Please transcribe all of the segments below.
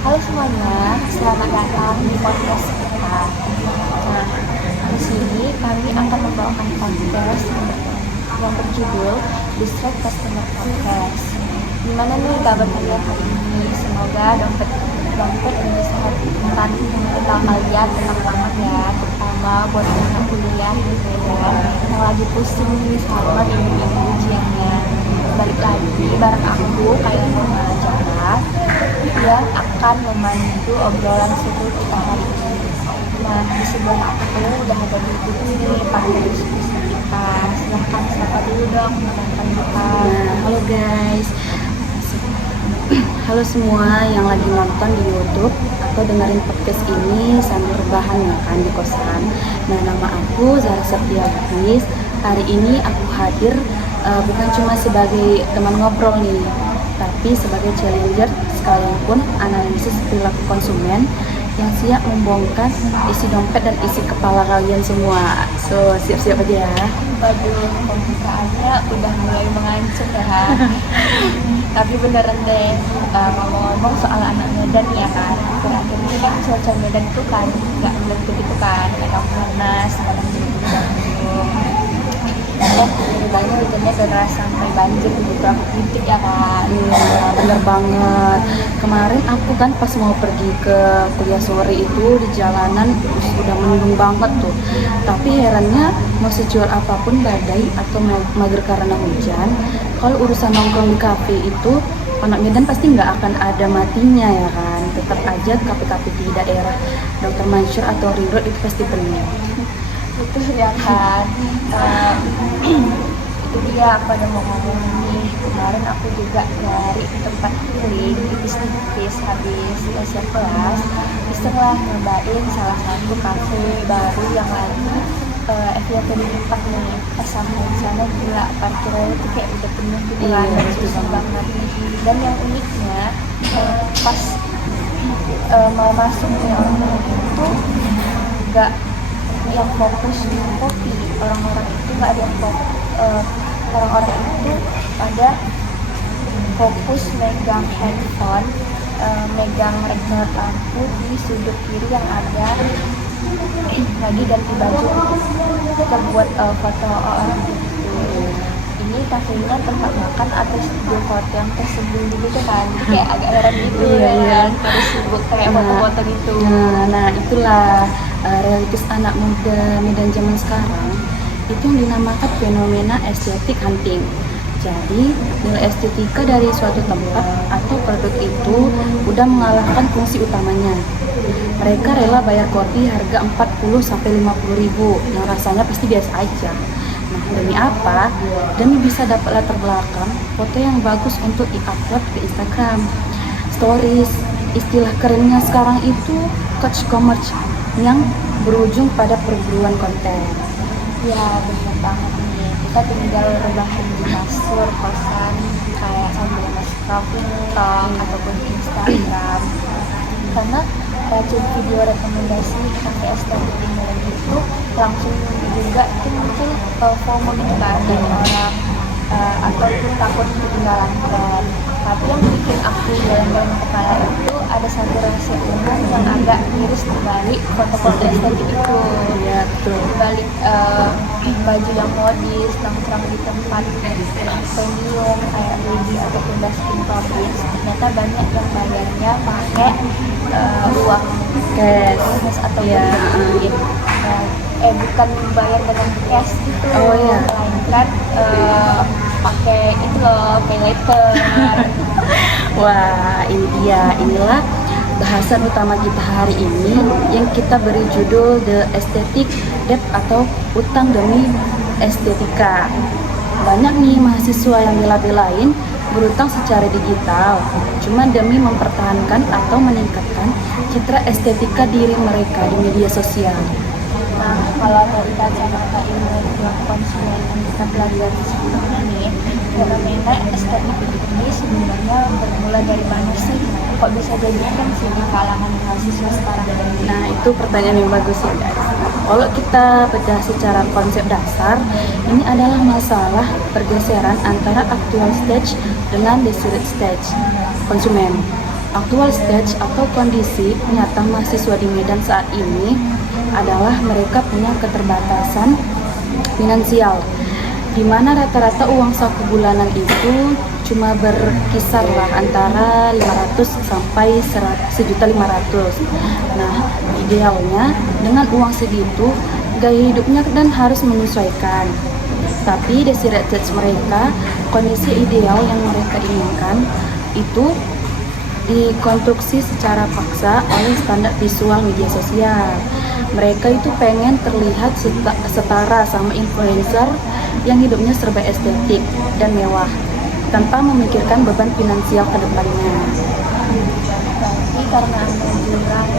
Halo semuanya, selamat datang di podcast kita. Nah, di sini kami akan membawakan podcast yang berjudul Distract Customer Podcast. Gimana nih kabar kalian hari ini? Semoga dompet ini sehat mental kalian tetap aman ya, terutama buat anak kuliah gitu ya, yang lagi pusing nih sama minggu ujiannya. Balik lagi bareng aku kayak Mama Jara yang akan memandu obrolan seru kita hari ini. Nah, di sebelah aku udah ada buku nih partner diskusi kita. Silahkan siapa dulu dong mengenalkan kita. Halo guys, halo semua yang lagi nonton di YouTube atau dengerin podcast ini sambil rebahan ya kan di kosan. Nah, nama aku Zahra Septia Lubis. Hari ini aku hadir bukan cuma sebagai teman ngobrol nih, tapi sebagai challenger sekalian pun analisis perilaku konsumen yang siap membongkar isi dompet dan isi kepala kalian semua. So, siap-siap aja ya. Waduh, pembukaannya udah mulai mengancam ya. Tapi beneran deh, ngomong-ngomong soal anak Medan ya kan. Akhir-akhir ini kan cuaca Medan tuh kan nggak menentu gitu kan, kadang panas, kadang buru-buru dan mendung. Ceritanya hujannya deras sampai banjir di beberapa titik ya kan. Iya, bener banget. Kemarin aku kan pas mau pergi ke kuliah sore itu di jalanan udah mendung banget tuh. Tapi herannya mau sejual apapun badai atau mager karena hujan, kalau urusan nongkrong di kafe itu anak Medan pasti nggak akan ada matinya ya kan. Tetap aja kafe-kafe di daerah Dr. Mansur atau Ring Road itu pasti penuh. Itu ya kan. Itu dia aku ada mau ngomong nih. Kemarin aku juga nyari tempat healing tipis-tipis habis siap kelas, isenglah nyobain salah satu kafe baru yang lagi FYP di tempat nih. Pas sampai di sana gila, parkirnya itu kayak udah penuh gitu kan, dan susah banget. Dan yang uniknya pas mau masuk nih orang itu nggak yang fokus di kopi, orang-orang itu nggak ada yang fokus, orang-orang itu pada fokus megang handphone, megang remote lampu di sudut kiri yang ada lagi ganti baju kita buat foto orang gitu. Ini kafenya tempat makan atau studio foto yang tersembunyi gitu kan, kayak agak heran gitu ya, harus sibuk kayak foto-foto gitu. Nah, itulah realitas anak muda Medan zaman sekarang itu yang dinamakan fenomena estetik hunting. Jadi, nilai estetika dari suatu tempat atau produk itu udah mengalahkan fungsi utamanya. Mereka rela bayar kopi harga 40-50 ribu yang rasanya pasti biasa aja. Nah, demi apa? Demi bisa dapat latar belakang foto yang bagus untuk di-upload ke Instagram Stories. Istilah kerennya sekarang itu coach commerce yang berujung pada perburuan konten. Ya bener banget nih, kita tinggal rebahan di kasur kosan kayak sambil nge-scroll TikTok ataupun Instagram, karena racun video rekomendasi kafe estetik Medan itu langsung juga muncul FOMO gitu kan dari orang, ataupun takut ketinggalan tren. Tapi yang bikin aku jalan-jalan kepala itu ada satu rahasia umum yang agak miris dibalik foto-foto estetik itu. Ya, betul. Dibalik baju yang modis, nongkrong di tempat premium kayak Rudy ataupun Baskin Robbins, ternyata banyak yang bayarnya pakai uang cash atau duit. Bukan bayar dengan cash gitu, melainkan pakai itu loh, pay later. Wah, inilah bahasan utama kita hari ini yang kita beri judul The Aesthetic Debt atau utang demi estetika. Banyak nih mahasiswa yang bela-belain berutang secara digital cuma demi mempertahankan atau meningkatkan citra estetika diri mereka di media sosial. Nah, kalau dari kacamata ilmu perilaku konsumen yang kita belajar sebelumnya nih, fenomena estetik ini sebenarnya bermula dari mana sih? Kok bisa jadi kan sih di kalangan mahasiswa sekarang? Nah, itu pertanyaan yang bagus ya guys. Kalau kita bedah secara konsep dasar, ini adalah masalah pergeseran antara actual stage dengan desired stage konsumen. Actual stage atau kondisi nyata mahasiswa di Medan saat ini adalah mereka punya keterbatasan finansial, di mana rata-rata uang saku bulanan itu cuma berkisar lah antara 500 sampai 1.500.000. Nah, idealnya dengan uang segitu gaya hidupnya dan harus menyesuaikan. Tapi desired stage mereka, kondisi ideal yang mereka inginkan itu dikonstruksi secara paksa oleh standar visual media sosial. Mereka itu pengen terlihat setara sama influencer yang hidupnya serba estetik dan mewah tanpa memikirkan beban finansial ke depannya. Tapi karena Anda bilang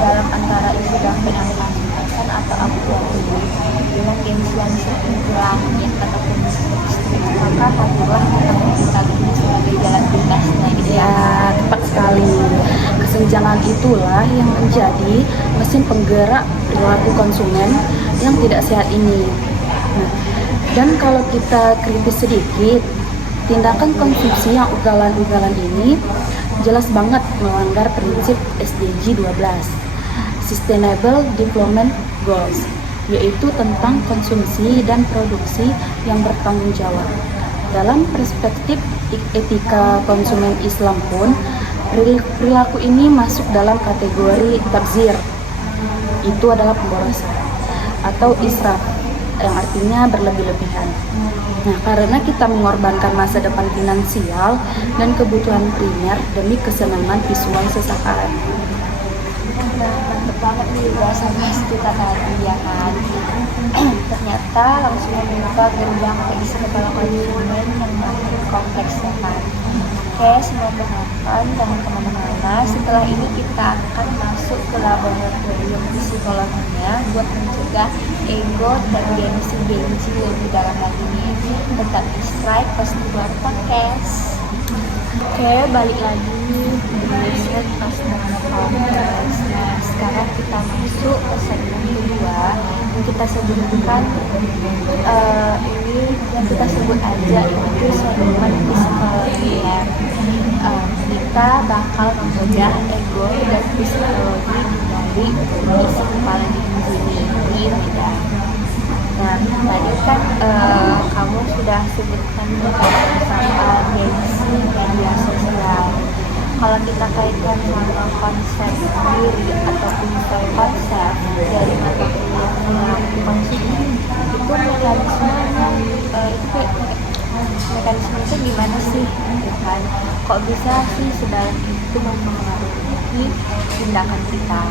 dalam antara isi dompet yang kan atau aktualisasi bilang gengsian itulah yang ataupun maka tahulah kita sebagai jalan pintasnya gitu ya. Tepat sekali. Kesenjangan itulah yang menjadi mesin penggerak perilaku konsumen yang tidak sehat ini. Nah, dan kalau kita kritis sedikit, tindakan konsumsi yang ugalan-ugalan ini jelas banget melanggar prinsip SDG 12, Sustainable Development Goals, yaitu tentang konsumsi dan produksi yang bertanggung jawab. Dalam perspektif etika konsumen Islam pun, perilaku ini masuk dalam kategori tabzir. Itu adalah pemborosan atau israf, yang artinya berlebih-lebihan. Nah, karena kita mengorbankan masa depan finansial dan kebutuhan primer demi kesenangan visual sesaat. Nah, mantep banget nih bahasa-bahasa kita tadi ya kan. Ternyata langsung membuka gerbang ke isi kepala konsumen yang makin kompleks ya kan. Oke, semua berharapan jangan kemana-mana. Setelah ini kita akan masuk ke laboratorium psikologinya buat mencegah ego dan gengsi lebih dalam lagi nih. Tetap di Strike Festival Podcast. Oke, balik lagi nih Indonesia Customer Podcast. Nah, sekarang kita masuk ke segmen kedua yang kita sebutkan ini yang kita sebut aja itu segmen psikologi ya. Kita bakal membedah ego dan psikologi dari isi kepala diri ini ya. Nah, tadi kan kamu sudah sebutkan soal gengsi media sosial. Kalau kita kaitkan sama konsep diri ataupun konsep dari mata kuliah perilaku konsumen, itu mekanismenya mekanisme itu gimana sih, ya kan? Kok bisa sih sedalam itu mempengaruhi tindakan kita?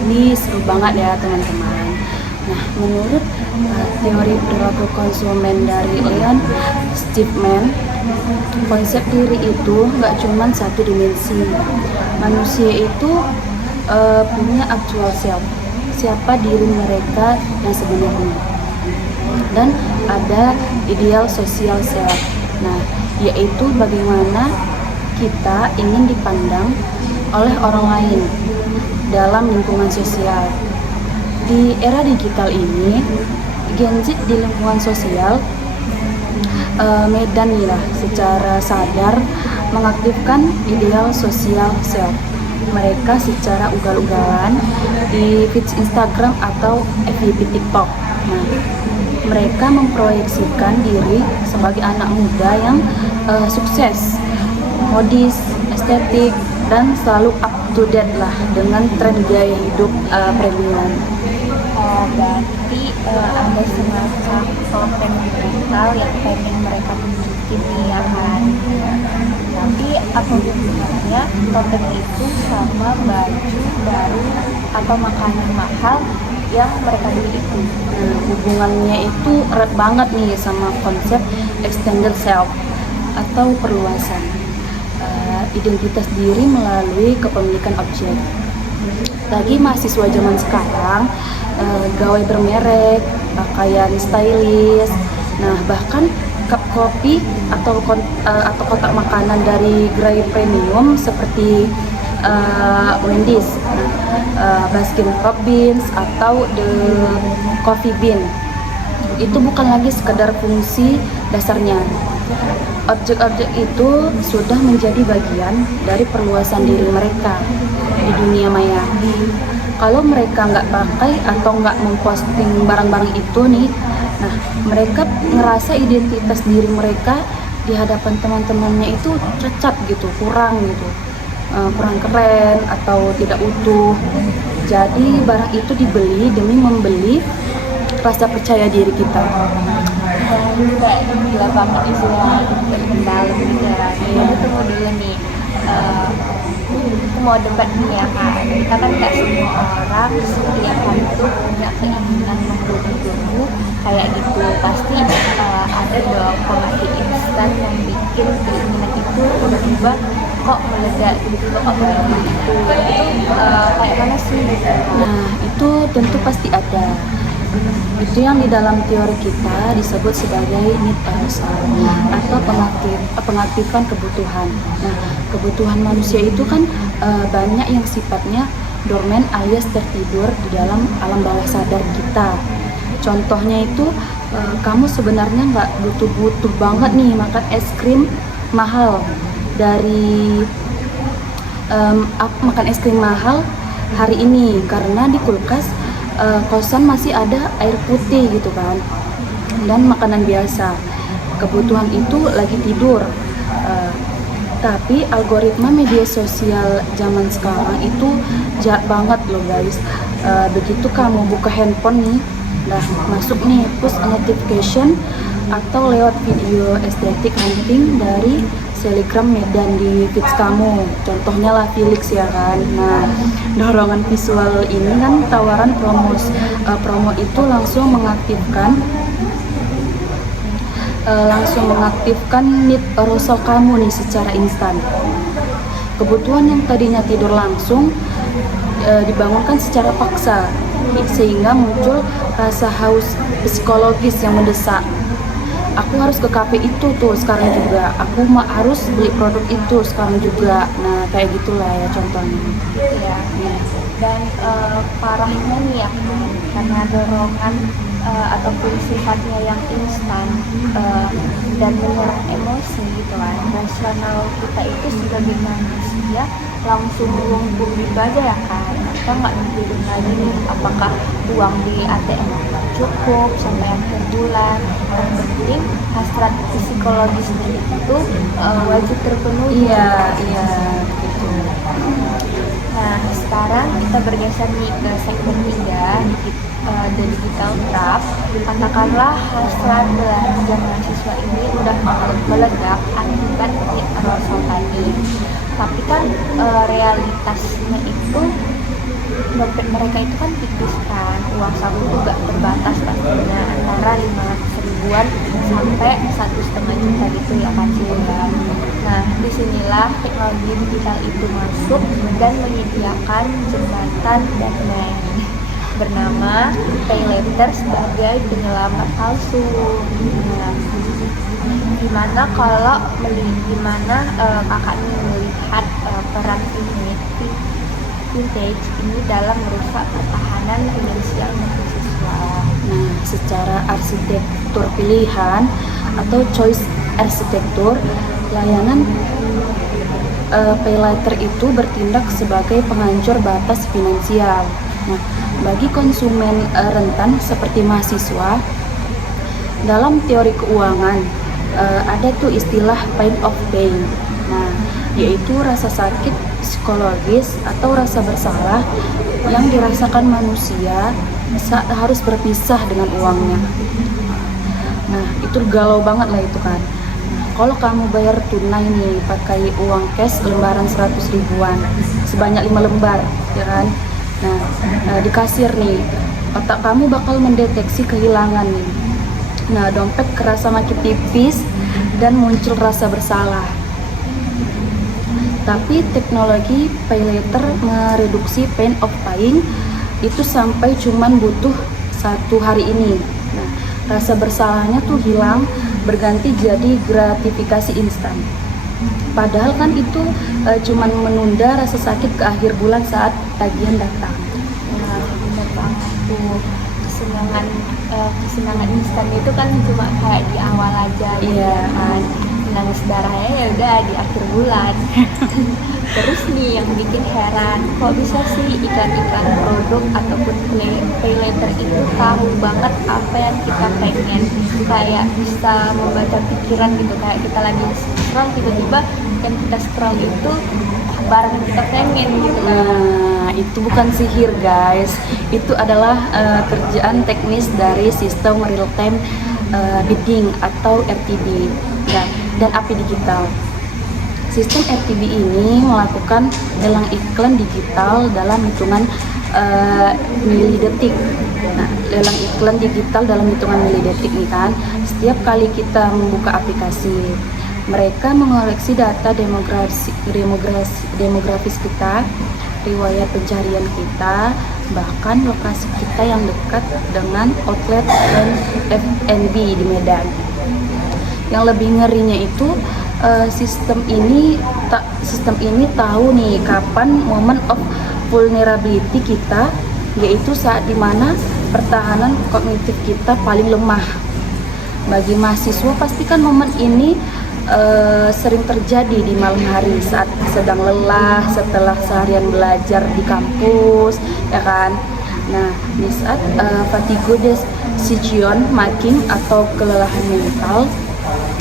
Ini seru banget ya teman-teman. Nah, menurut teori perilaku konsumen dari Leon Steadman, konsep diri itu nggak cuma satu dimensi. Manusia itu punya actual self, siapa diri mereka yang sebenarnya, dan ada ideal social self. Nah, yaitu bagaimana kita ingin dipandang oleh orang lain dalam lingkungan sosial. Di era digital ini, Gen Z di lingkungan sosial Medan nih lah secara sadar mengaktifkan ideal sosial self mereka secara ugal-ugalan di feed Instagram atau FYP TikTok. Nah, mereka memproyeksikan diri sebagai anak muda yang sukses, modis, estetik, dan selalu up to date lah dengan tren gaya hidup premium. Berarti ada semacam topeng mental yang pengen mereka tunjukin nih ya kan. Tapi apa hubungannya topeng itu sama baju baru atau makanan mahal yang mereka beli itu? Hubungannya itu erat banget nih sama konsep extended self atau perluasan identitas diri melalui kepemilikan objek. Bagi mahasiswa zaman sekarang, gawai bermerek, pakaian stylish, nah bahkan cup kopi atau kotak makanan dari gerai premium seperti Wendy's, Baskin Robbins atau The Coffee Bean itu bukan lagi sekedar fungsi dasarnya, objek-objek itu sudah menjadi bagian dari perluasan diri mereka di dunia maya. Kalau mereka nggak pakai atau nggak memposting barang-barang itu nih, nah mereka ngerasa identitas diri mereka di hadapan teman-temannya itu cacat gitu, kurang gitu, kurang keren atau tidak utuh. Jadi barang itu dibeli demi membeli rasa percaya diri kita. Dan juga gila banget istilah untuk mendalam gitu ya. Aku tunggu dulu nih. Aku mau debat nih ya Kak. Kita kan nggak semua orang setiap hari itu punya keinginan memburu-buru kayak gitu. Pasti ada dong pemakai instan yang bikin keinginan itu tiba-tiba kok meledak gitu, kok berhenti gitu. Itu kayak mana sih gitu? Nah, itu tentu pasti ada. Itu yang di dalam teori kita disebut sebagai need arousal atau pengaktifan kebutuhan. Nah, kebutuhan manusia itu kan banyak yang sifatnya dorman alias tertidur di dalam alam bawah sadar kita. Contohnya itu kamu sebenarnya nggak butuh banget nih makan es krim mahal dari makan es krim mahal hari ini karena di kulkas kosan masih ada air putih gitu kan, dan makanan biasa. Kebutuhan itu lagi tidur. Tapi algoritma media sosial zaman sekarang itu jahat banget loh guys. Begitu kamu buka handphone nih, masuk nih push notification atau lewat video estetik hunting dari Telegram Medan di feeds kamu, contohnya lah Felix ya kan. Nah, dorongan visual ini kan tawaran promo itu langsung mengaktifkan need arousal kamu nih secara instan. Kebutuhan yang tadinya tidur langsung dibangunkan secara paksa sehingga muncul rasa haus psikologis yang mendesak. Aku harus ke kafe itu tuh sekarang juga, aku harus beli produk itu sekarang juga. Nah kayak gitulah ya contohnya ya. Dan parahnya nih ya, karena dorongan ataupun sifatnya yang instan dan menyerang emosi gitu kan, rasional kita itu sebagai manusia langsung lumpuh gitu aja ya kan. Kita nggak mikirin lagi nih apakah uang di ATM cukup sampai akhir bulan. Yang penting hasrat psikologis itu wajib terpenuhi. Iya gitu. Nah sekarang kita bergeser nih ke segmen 3 The Digital Trap. Katakanlah hasrat belanja mahasiswa ini udah meledak akibat need arousal tadi. Tapi kan realitasnya itu dompet mereka itu kan tipis kan, uang saku tuh gak terbatas pastinya, antara 500 ribuan sampai 1,5 juta gitu ya kan sih. Nah disinilah teknologi digital itu masuk dan menyediakan jembatan damai bernama PayLater sebagai penyelamat palsu. Nah, gimana kakak ini melihat peran vintage ini dalam merusak pertahanan finansial mahasiswa? Nah, secara arsitektur pilihan atau choice arsitektur, layanan PayLater itu bertindak sebagai penghancur batas finansial. Nah, bagi konsumen rentan seperti mahasiswa, dalam teori keuangan ada tuh istilah pain of pain. Nah, yaitu rasa sakit psikologis atau rasa bersalah yang dirasakan manusia saat harus berpisah dengan uangnya. Nah, itu galau banget lah itu kan. Nah, kalau kamu bayar tunai nih pakai uang cash lembaran 100 ribuan sebanyak 5 lembar, ya kan? Nah, di kasir nih, otak kamu bakal mendeteksi kehilangan nih. Nah, dompet kerasa makin tipis dan muncul rasa bersalah. Tapi teknologi PayLater mereduksi pain of buying itu sampai cuman butuh 1 hari ini. Nah, rasa bersalahnya tuh hilang, berganti jadi gratifikasi instan. Padahal kan itu cuman menunda rasa sakit ke akhir bulan saat tagihan datang. Nah, bener banget tuh. Kesenangan instan itu kan cuma kayak di awal aja gitu Iya. ya kan. analis darahnya ya udah di akhir bulan. Terus nih yang bikin heran, kok bisa sih iklan-iklan produk ataupun pay later itu tahu banget apa yang kita pengen, kayak bisa membaca pikiran gitu, kayak kita lagi scroll tiba-tiba yang kita scroll itu barang yang kita pengen gitu kan. Nah, itu bukan sihir guys, itu adalah kerjaan teknis dari sistem real time bidding atau RTB dan API digital. Sistem RTB ini melakukan lelang iklan digital dalam hitungan milidetik. Nah, lelang iklan digital dalam hitungan milidetik nih kan. Setiap kali kita membuka aplikasi, mereka mengoleksi data demografis kita, riwayat pencarian kita, bahkan lokasi kita yang dekat dengan outlet dan F&B di Medan. Yang lebih ngerinya itu sistem ini tahu nih kapan moment of vulnerability kita, yaitu saat dimana pertahanan kognitif kita paling lemah. Bagi mahasiswa pastikan momen ini sering terjadi di malam hari saat sedang lelah setelah seharian belajar di kampus, ya kan. Nah, di saat fatigue decision making atau kelelahan mental,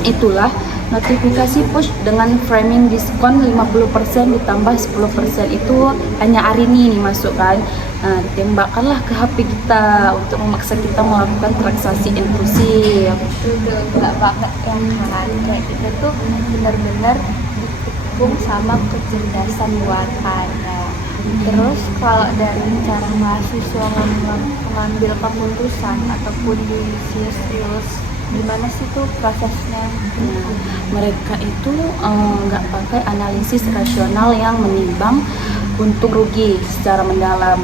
itulah notifikasi push dengan framing diskon 50% ditambah 10% itu hanya hari ini nih masuk kan. Nah, ditembakkanlah ke HP kita untuk memaksa kita melakukan transaksi impulsif. Udah nggak banget ya kan, kayak kita tuh benar-benar dikepung sama kecerdasan buatannya. Terus kalau dari cara mahasiswa mengambil keputusan ataupun serius, gimana sih tuh prosesnya? Nah, mereka itu nggak pakai analisis rasional yang menimbang untung rugi secara mendalam.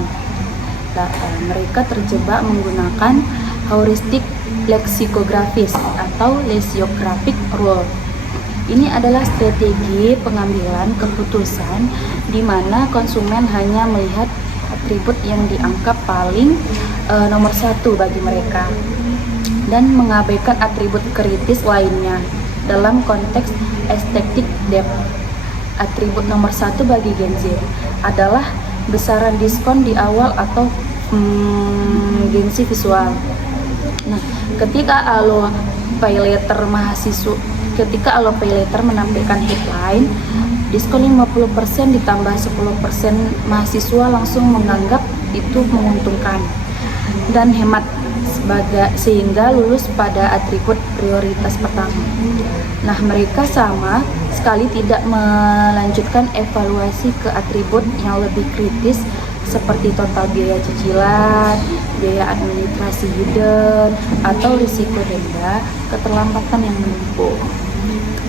Nah, mereka terjebak menggunakan heuristik leksikografis atau lesiographic rule. Ini adalah strategi pengambilan keputusan di mana konsumen hanya melihat atribut yang dianggap paling nomor satu bagi mereka dan mengabaikan atribut kritis lainnya. Dalam konteks estetik depth, atribut nomor satu bagi Gen Z adalah besaran diskon di awal atau gengsi visual. Nah, ketika Alo Pay Later menampilkan headline diskon 50% ditambah 10%, mahasiswa langsung menganggap itu menguntungkan dan hemat sehingga lulus pada atribut prioritas pertama. Nah, mereka sama sekali tidak melanjutkan evaluasi ke atribut yang lebih kritis seperti total biaya cicilan, biaya administrasi hidden, atau risiko denda keterlambatan yang menumpuk.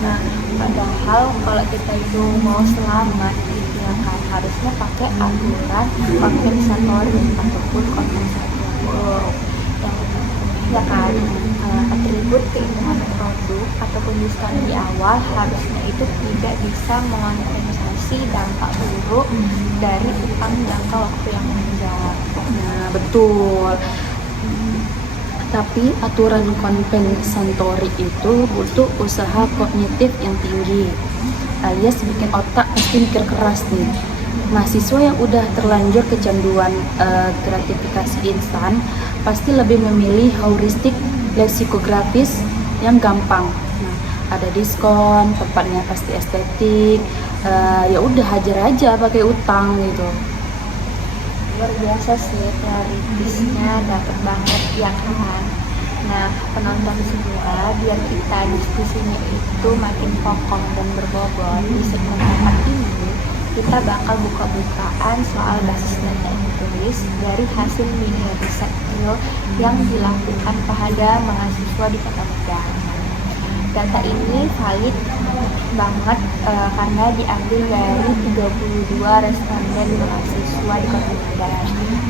Nah, padahal kalau kita itu mau selamat gitu ya kan, harusnya pakai aturan kompensatory ataupun kompensator. Ya kan, atribut keuntungan produk ataupun diskon di awal harusnya itu tidak bisa mengompensasi dampak buruk dari utang jangka waktu yang panjang. Nah, betul. Tapi aturan kompensatory itu butuh usaha kognitif yang tinggi, alias bikin otak pasti mikir keras nih. Mahasiswa yang udah terlanjur kecanduan gratifikasi instan pasti lebih memilih heuristik leksikografis yang gampang. Nah, ada diskon, tempatnya pasti estetik, ya udah hajar aja pakai utang gitu. Luar biasa sih, teoritisnya dapet banget ya kan. Nah, penonton semua, biar kita diskusinya itu makin kokoh dan berbobot, di segmen 4 ini kita bakal buka-bukaan soal basis data empiris dari hasil mini riset yang dilakukan pada mahasiswa di Kota Medan. Data ini valid banget karena diambil dari 32 responden mahasiswa di Kota Medan.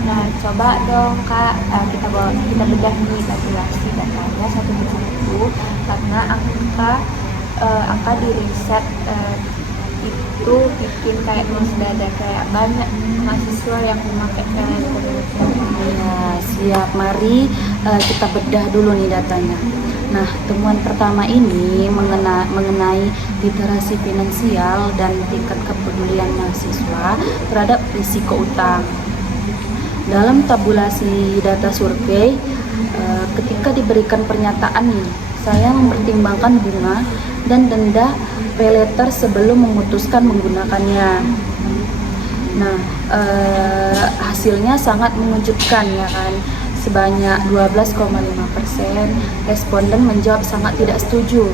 Nah, coba dong Kak, kita bedah nih tabulasi datanya satu persatu karena angka di riset itu itu bikin kayak sudah ada kayak banyak mahasiswa yang memakai pay later itu. Ya, siap. Mari kita bedah dulu nih datanya. Nah, temuan pertama ini mengenai literasi finansial dan tingkat kepedulian mahasiswa terhadap risiko utang. Dalam tabulasi data survei, ketika diberikan pernyataan nih, saya mempertimbangkan bunga dan denda pay later sebelum memutuskan menggunakannya. Nah, hasilnya sangat mengejutkan ya kan. Sebanyak 12,5% responden menjawab sangat tidak setuju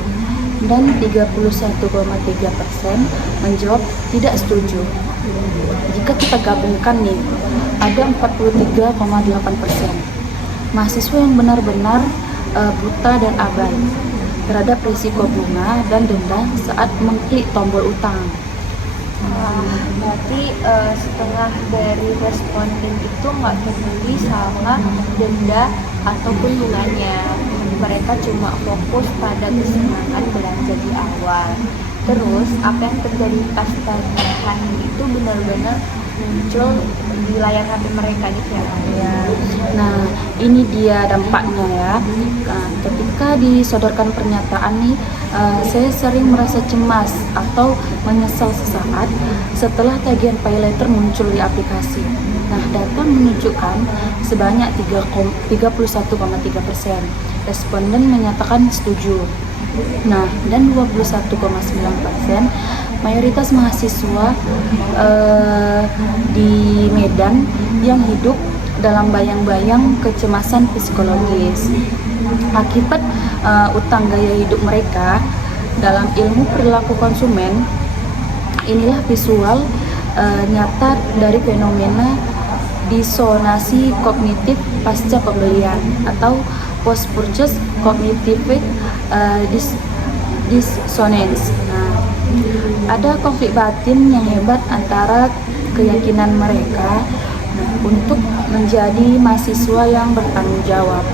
dan 31,3% menjawab tidak setuju. Jika kita gabungkan nih, ada 43,8% mahasiswa yang benar-benar buta dan abai terhadap risiko bunga dan denda saat mengklik tombol utang. Berarti setengah dari responden itu nggak peduli sama denda ataupun bunganya. Mereka cuma fokus pada kesenangan belanja di awal. Terus apa yang terjadi pas tagihan itu benar-benar muncul di layar HP mereka gitu ya. Nah, ini dia dampaknya ya. Nah, ketika disodorkan pernyataan nih, saya sering merasa cemas atau menyesal sesaat setelah tagihan pay later muncul di aplikasi. Nah, data menunjukkan sebanyak 31,3% responden menyatakan setuju. Nah, dan 21,9% mayoritas mahasiswa di Medan yang hidup dalam bayang-bayang kecemasan psikologis akibat utang gaya hidup mereka. Dalam ilmu perilaku konsumen, inilah visual nyata dari fenomena disonansi kognitif pasca pembelian atau post purchase cognitive dissonance. Nah, ada konflik batin yang hebat antara keyakinan mereka untuk menjadi mahasiswa yang bertanggung jawab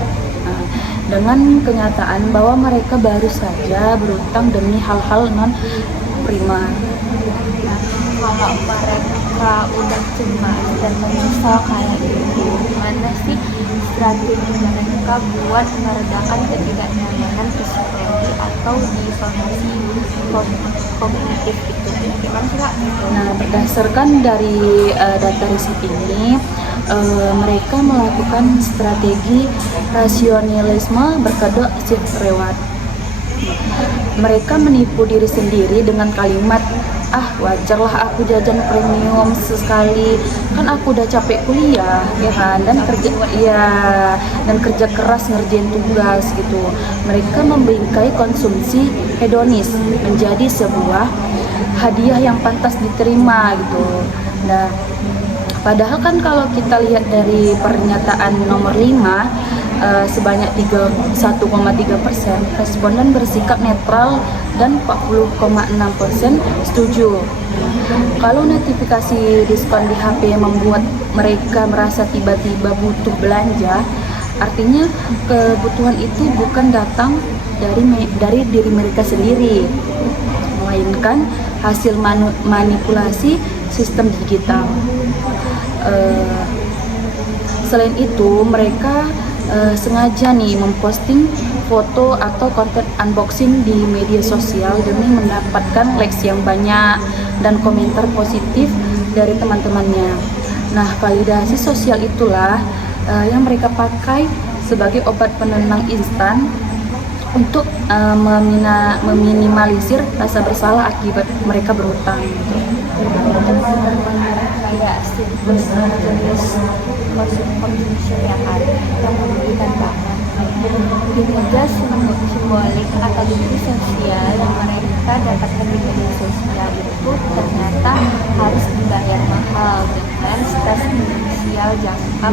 dengan kenyataan bahwa mereka baru saja berutang demi hal-hal non primer. Kalau mereka udah cemas dan menyesal kayak gitu, gimana sih strategi mereka buat meredakan ketidaknyamanan psikologi atau disonansi kognitif itu? Gimana sih Kak? Nah, berdasarkan dari data riset ini, mereka melakukan strategi rasionalisme berkedok shift reward. Mereka menipu diri sendiri dengan kalimat, wajarlah aku jajan premium sesekali, kan aku udah capek kuliah ya kan, dan kerja keras ngerjain tugas gitu. Mereka membingkai konsumsi hedonis menjadi sebuah hadiah yang pantas diterima gitu. Nah, padahal kan kalau kita lihat dari pernyataan nomor 5, sebanyak 31,3% responden bersikap netral dan 40,6% setuju. Kalau notifikasi diskon di HP membuat mereka merasa tiba-tiba butuh belanja, artinya kebutuhan itu bukan datang dari diri mereka sendiri, melainkan hasil manipulasi sistem digital. Selain itu, mereka sengaja nih memposting foto atau konten unboxing di media sosial demi mendapatkan likes yang banyak dan komentar positif dari teman-temannya. Nah, validasi sosial itulah yang mereka pakai sebagai obat penenang instan untuk meminimalisir rasa bersalah akibat mereka berhutang gitu. Kayak jenis consumption yang ada yang memberikan banget juga simbolik atau bukti sosial yang mereka dapatkan di media sosial itu ternyata harus dibayar mahal dengan stres finansial jangka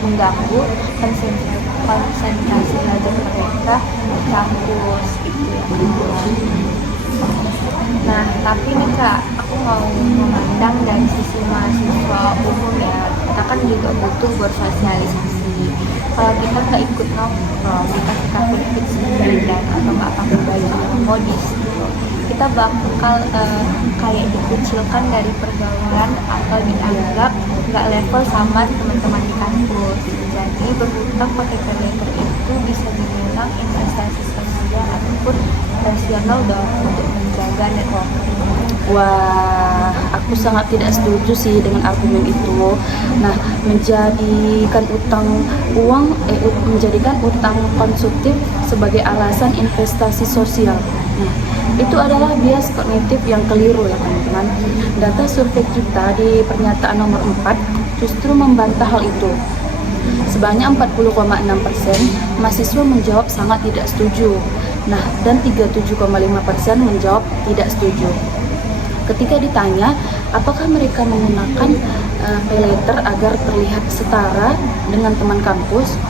mengganggu konsentrasi belajar mereka di kampus gitu ya. Nah, tapi nih Kak, aku mau memandang dari sisi mahasiswa umum ya. Kita kan juga butuh bersosialisasi. Kalau kita nggak ikut nongkrong, kita ke kafe fit sendiri dan atau nggak pakai baju yang modis gitu, kita bakal kayak dikucilkan dari pergaulan atau dianggap nggak level sama teman-teman di kampus. Jadi berhutang pakai paylater itu bisa dibilang investasi sosial ataupun rasional dong untuk menjaga networking. Wah, aku sangat tidak setuju sih dengan argumen itu. Nah, menjadikan utang konsumtif sebagai alasan investasi sosial. Nah, itu adalah bias kognitif yang keliru ya teman-teman. Data survei kita di pernyataan nomor 4 justru membantah hal itu. Sebanyak 40,6% mahasiswa menjawab sangat tidak setuju. Nah, dan 37,5% menjawab tidak setuju. Ketika ditanya apakah mereka menggunakan paylater agar terlihat setara dengan teman kampus,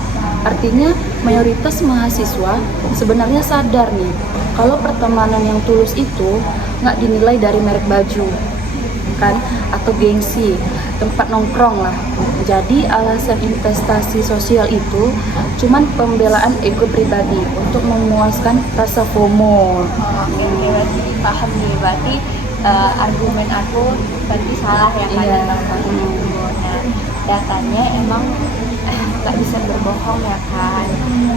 artinya mayoritas mahasiswa sebenarnya sadar nih kalau pertemanan yang tulus itu nggak dinilai dari merek baju kan, atau gengsi, tempat nongkrong lah. Jadi alasan investasi sosial itu cuman pembelaan ego pribadi untuk memuaskan rasa FOMO. Oke, berarti paham nih, berarti argumen aku berarti salah ya kan. Iya. Nah, datanya emang nggak bisa berbohong ya kan.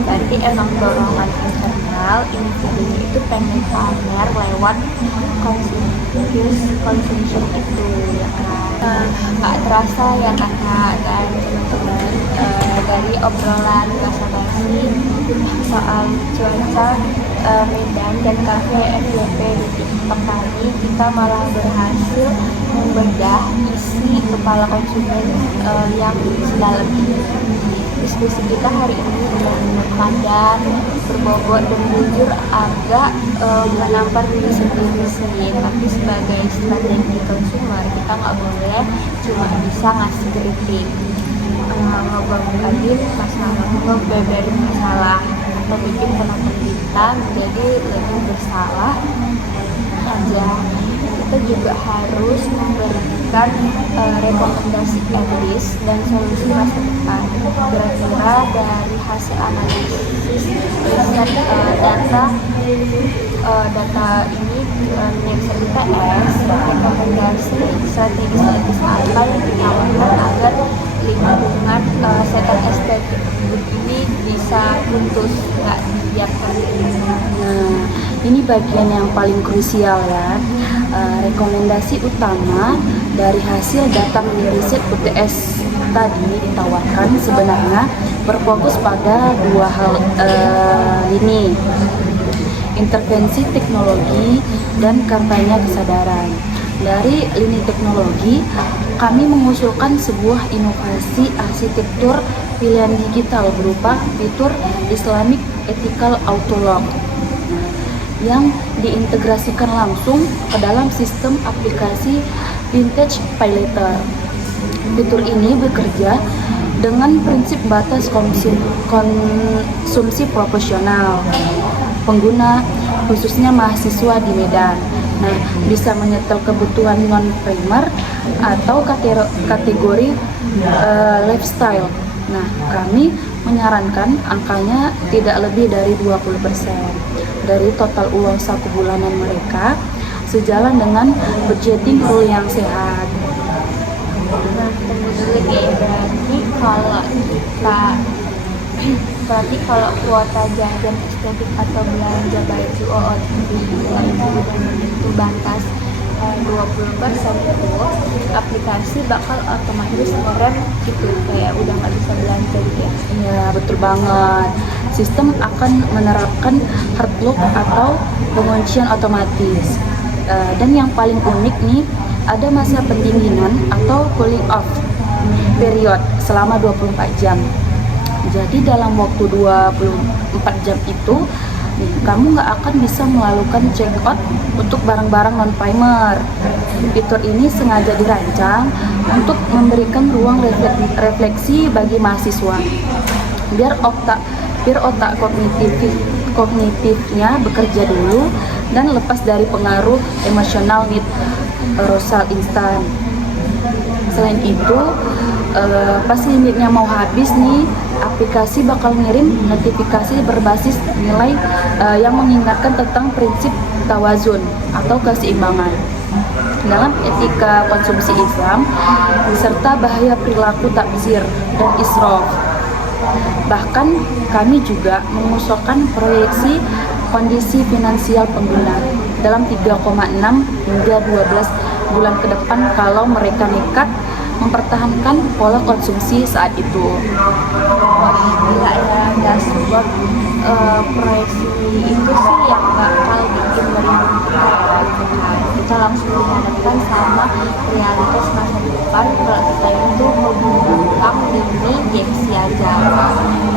Berarti emang dorongan internal individunya itu pengen pamer lewat consumption itu ya kan. Nggak terasa ya kakak dan teman-teman, dari obrolan basa-basi soal cuaca Medan dan kafe FYP di TikTok tadi, kita malah berhasil membedah isi kepala konsumen yang sedalam ini. Diskusi kita hari ini benar-benar padat, berbobot dan jujur agak menampar diri sendiri sih. Tapi sebagai strategi konsumer kita nggak boleh cuma bisa ngasih kritik, ngobrolin masalah, ngebeberin masalah, atau bikin penonton kita menjadi lebih bersalah aja. Kita juga harus memberikan rekomendasi etis dan solusi masa depan. Kira-kira dari hasil analisis riset data ini riset IPS, rekomendasi strategi etis apa yang ditawarkan agar lingkungan setan estetik ini bisa putus, nggak dibiarkan. Nah, ini bagian yang paling krusial ya. Rekomendasi utama dari hasil data mini riset UTS tadi ditawarkan sebenarnya berfokus pada dua hal ini: intervensi teknologi dan kampanye kesadaran. Dari lini teknologi, kami mengusulkan sebuah inovasi arsitektur pilihan digital berupa fitur Islamic Ethical Auto Lock yang diintegrasikan langsung ke dalam sistem aplikasi Vintage Paylater. Fitur ini bekerja dengan prinsip batas konsumsi proporsional pengguna, khususnya mahasiswa di Medan. Nah, bisa menyetel kebutuhan non-primer atau kategori lifestyle. Nah, kami menyarankan angkanya tidak lebih dari 20% dari total uang saku bulanan mereka, sejalan dengan budgeting rule yang sehat. Nah, tunggu dulu ya, berarti kalau kuota jajan estetik atau belanja baju OOTD itu batas 20% itu, aplikasi bakal otomatis ngerem gitu, kayak udah nggak bisa belanja gitu ya. Iya, betul banget. Sistem akan menerapkan hard lock atau penguncian otomatis. Dan yang paling unik nih, ada masa pendinginan atau cooling off period selama 24 jam. Jadi dalam waktu 24 jam itu kamu nggak akan bisa melakukan check out untuk barang-barang non-primer. Fitur ini sengaja dirancang untuk memberikan ruang refleksi bagi mahasiswa, biar otak kognitifnya bekerja dulu dan lepas dari pengaruh emosional need arousal instan. Selain itu, pas limitnya mau habis nih, aplikasi bakal ngirim notifikasi berbasis nilai yang mengingatkan tentang prinsip tawazun atau keseimbangan dalam etika konsumsi Islam, serta bahaya perilaku tabzir dan israf. Bahkan kami juga mengusulkan proyeksi kondisi finansial pengguna dalam 3,6 hingga 12 bulan ke depan kalau mereka nekat mempertahankan pola konsumsi saat itu. Wah, gila ya, nggak sebuah proyeksi itu sih yang bakal bikin merinding kita ya gitu kan. Kita langsung dihadapkan sama realitas masa depan kalau kita itu hobi utang demi gengsi aja.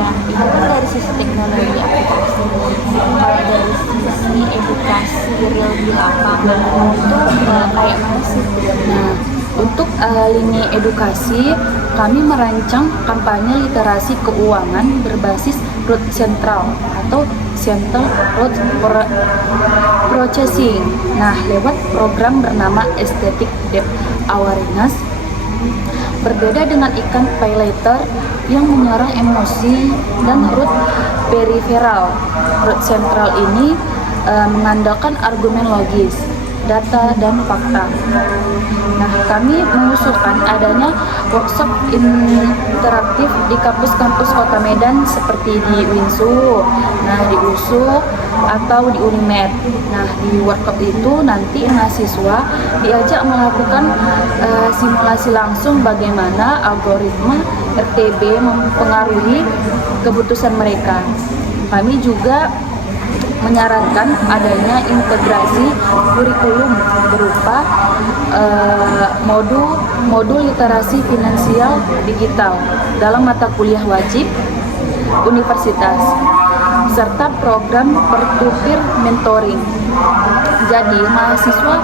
Nah, itu kan dari sisi teknologi aplikasi. Kalau dari sisi edukasi real di lapangan itu kayak mana sih? Nah, untuk lini edukasi, kami merancang kampanye literasi keuangan berbasis root central atau central root processing. Nah, lewat program bernama Aesthetic Depth Awareness. Berbeda dengan ikan pay later yang menyerang emosi dan root peripheral, root central ini mengandalkan argumen logis, data, dan fakta. Nah, kami mengusulkan adanya workshop interaktif di kampus-kampus Kota Medan seperti di UINSU, di USU, atau di Unimed. Nah, di workshop itu nanti mahasiswa diajak melakukan simulasi langsung bagaimana algoritma RTB mempengaruhi keputusan mereka. Kami juga menyarankan adanya integrasi kurikulum berupa modul literasi finansial digital dalam mata kuliah wajib universitas serta program peer-to-peer mentoring. Jadi mahasiswa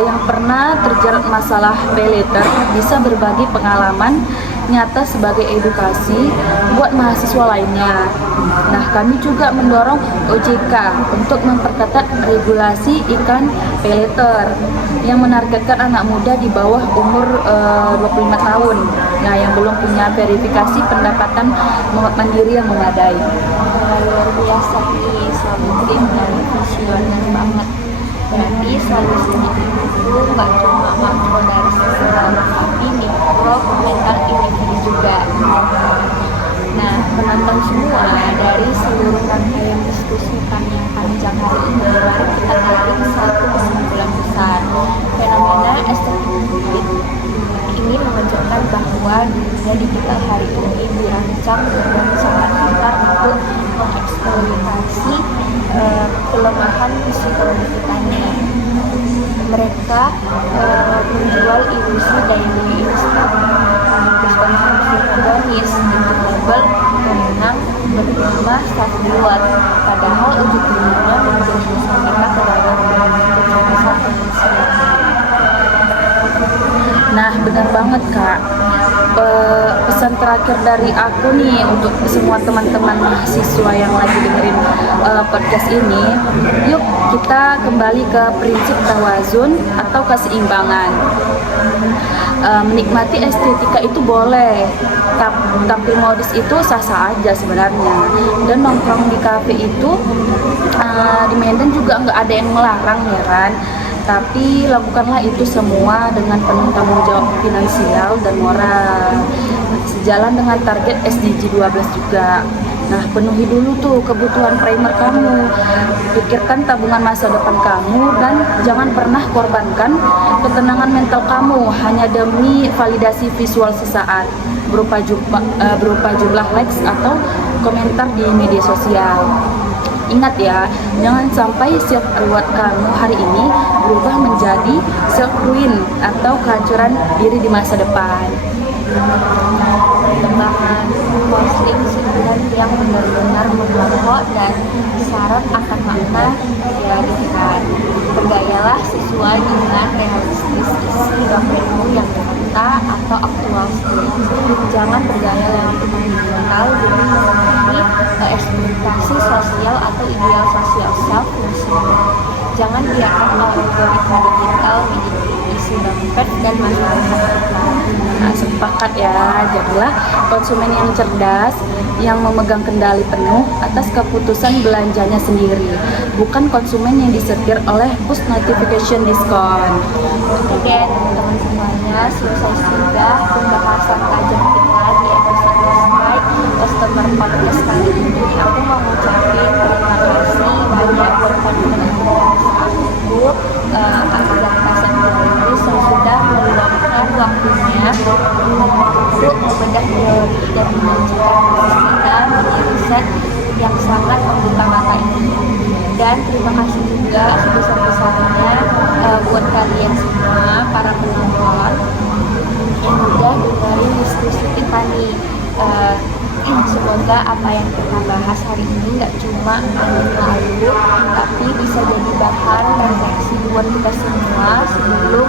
yang pernah terjerat masalah pay later bisa berbagi pengalaman nyata sebagai edukasi buat mahasiswa lainnya. Nah, kami juga mendorong OJK untuk memperketat regulasi ikan pay later yang menargetkan anak muda di bawah umur 25 tahun. Nah, yang belum punya verifikasi pendapatan mandiri yang memadai. Luar biasa nih, Sabutrin dan visioner banget. Berarti solusinya itu nggak cuma makro dari sisi dalam, tapi mikro mental individu juga. Nah, penonton semua, dari seluruh rangkaian diskusi kami yang panjang hari ini, mari kita tarik satu kesimpulan besar. Fenomena estetik ini menunjukkan bahwa dunia digital hari ini dirancang dengan sangat pintar untuk mengeksploitasi kelemahan psikologi kita nih. Mereka menjual ilusi daily instant, konsumsi hedonis, label pemenang bernama self-reward, padahal ujung-ujungnya menjerumuskan kita ke dalam kecemasan finansial. Nah, benar banget Kak. Pesan terakhir dari aku nih untuk semua teman-teman mahasiswa yang lagi dengerin podcast ini, yuk kita kembali ke prinsip tawazun atau keseimbangan. Menikmati estetika itu boleh, tapi modis itu sah-sah aja sebenarnya. Dan nongkrong di kafe itu di Medan juga nggak ada yang melarang ya kan. Tapi lakukanlah itu semua dengan penuh tanggung jawab finansial dan moral, sejalan dengan target SDG 12 juga. Nah, penuhi dulu tuh kebutuhan primer kamu, pikirkan tabungan masa depan kamu, dan jangan pernah korbankan ketenangan mental kamu hanya demi validasi visual sesaat berupa jumlah likes atau komentar di media sosial. Ingat ya, jangan sampai self reward kamu hari ini berubah menjadi self ruin atau kehancuran diri di masa depan. Perkembangan muslim sebulan yang benar-benar membawa dan syarat akan makna ya gitu kan. Bergayalah sesuai dengan realistis isi dompetmu yang nyata atau aktual state. Jangan bergaya yang digital demi memenuhi ekspektasi sosial atau ideal sosial self yang sempit. Jangan biarkan algoritma digital menjadi isu dompet dan masyarakat. Nah, sepakat ya, jadilah konsumen yang cerdas yang memegang kendali penuh atas keputusan belanjanya sendiri, bukan konsumen yang disetir oleh push notification diskon. Oke deh teman-teman semuanya, selesai sudah pembahasan tajam kita di episode Insight Customer Podcast kali ini. Aku mau ngucapin terima kasih banyak buat teman-teman aku, Kak Rizal Kasendari, yang sudah meluangkan waktunya untuk membedah teori dan menyajikan kita mini riset yang sangat membuka mata ini. Dan terima kasih juga sebesar-besarnya buat kalian semua para penonton yang udah dengerin diskusi kita nih. Semoga apa yang kita bahas hari ini nggak cuma lalu, tapi bisa jadi bahan refleksi buat kita semua sebelum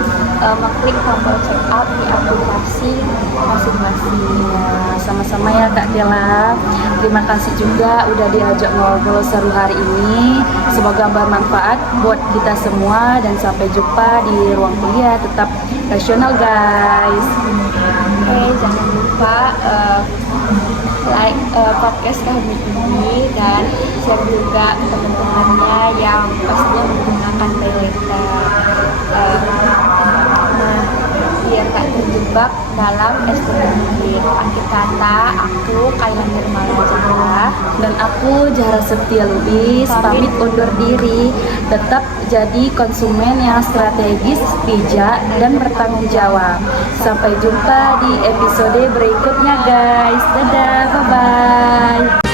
mengklik tombol check out di aplikasi masing-masing. Nah, sama-sama ya Kak Dela. Terima kasih juga udah diajak ngobrol seru hari ini. Semoga bermanfaat buat kita semua dan sampai jumpa di ruang kuliah. Tetap rasional guys. Oke, jangan lupa like podcast kami ini dan share juga ke teman-temannya yang pastinya menggunakan paylater. Nah, biar gak terjebak dalam STM. Akhir kata, aku Kailan Nirmala Jaya Dan aku Zahra Septia Lubis pamit undur diri. Tetap jadi konsumen yang strategis, bijak, dan bertanggung jawab. Sampai jumpa di episode berikutnya guys. Dadah, bye-bye.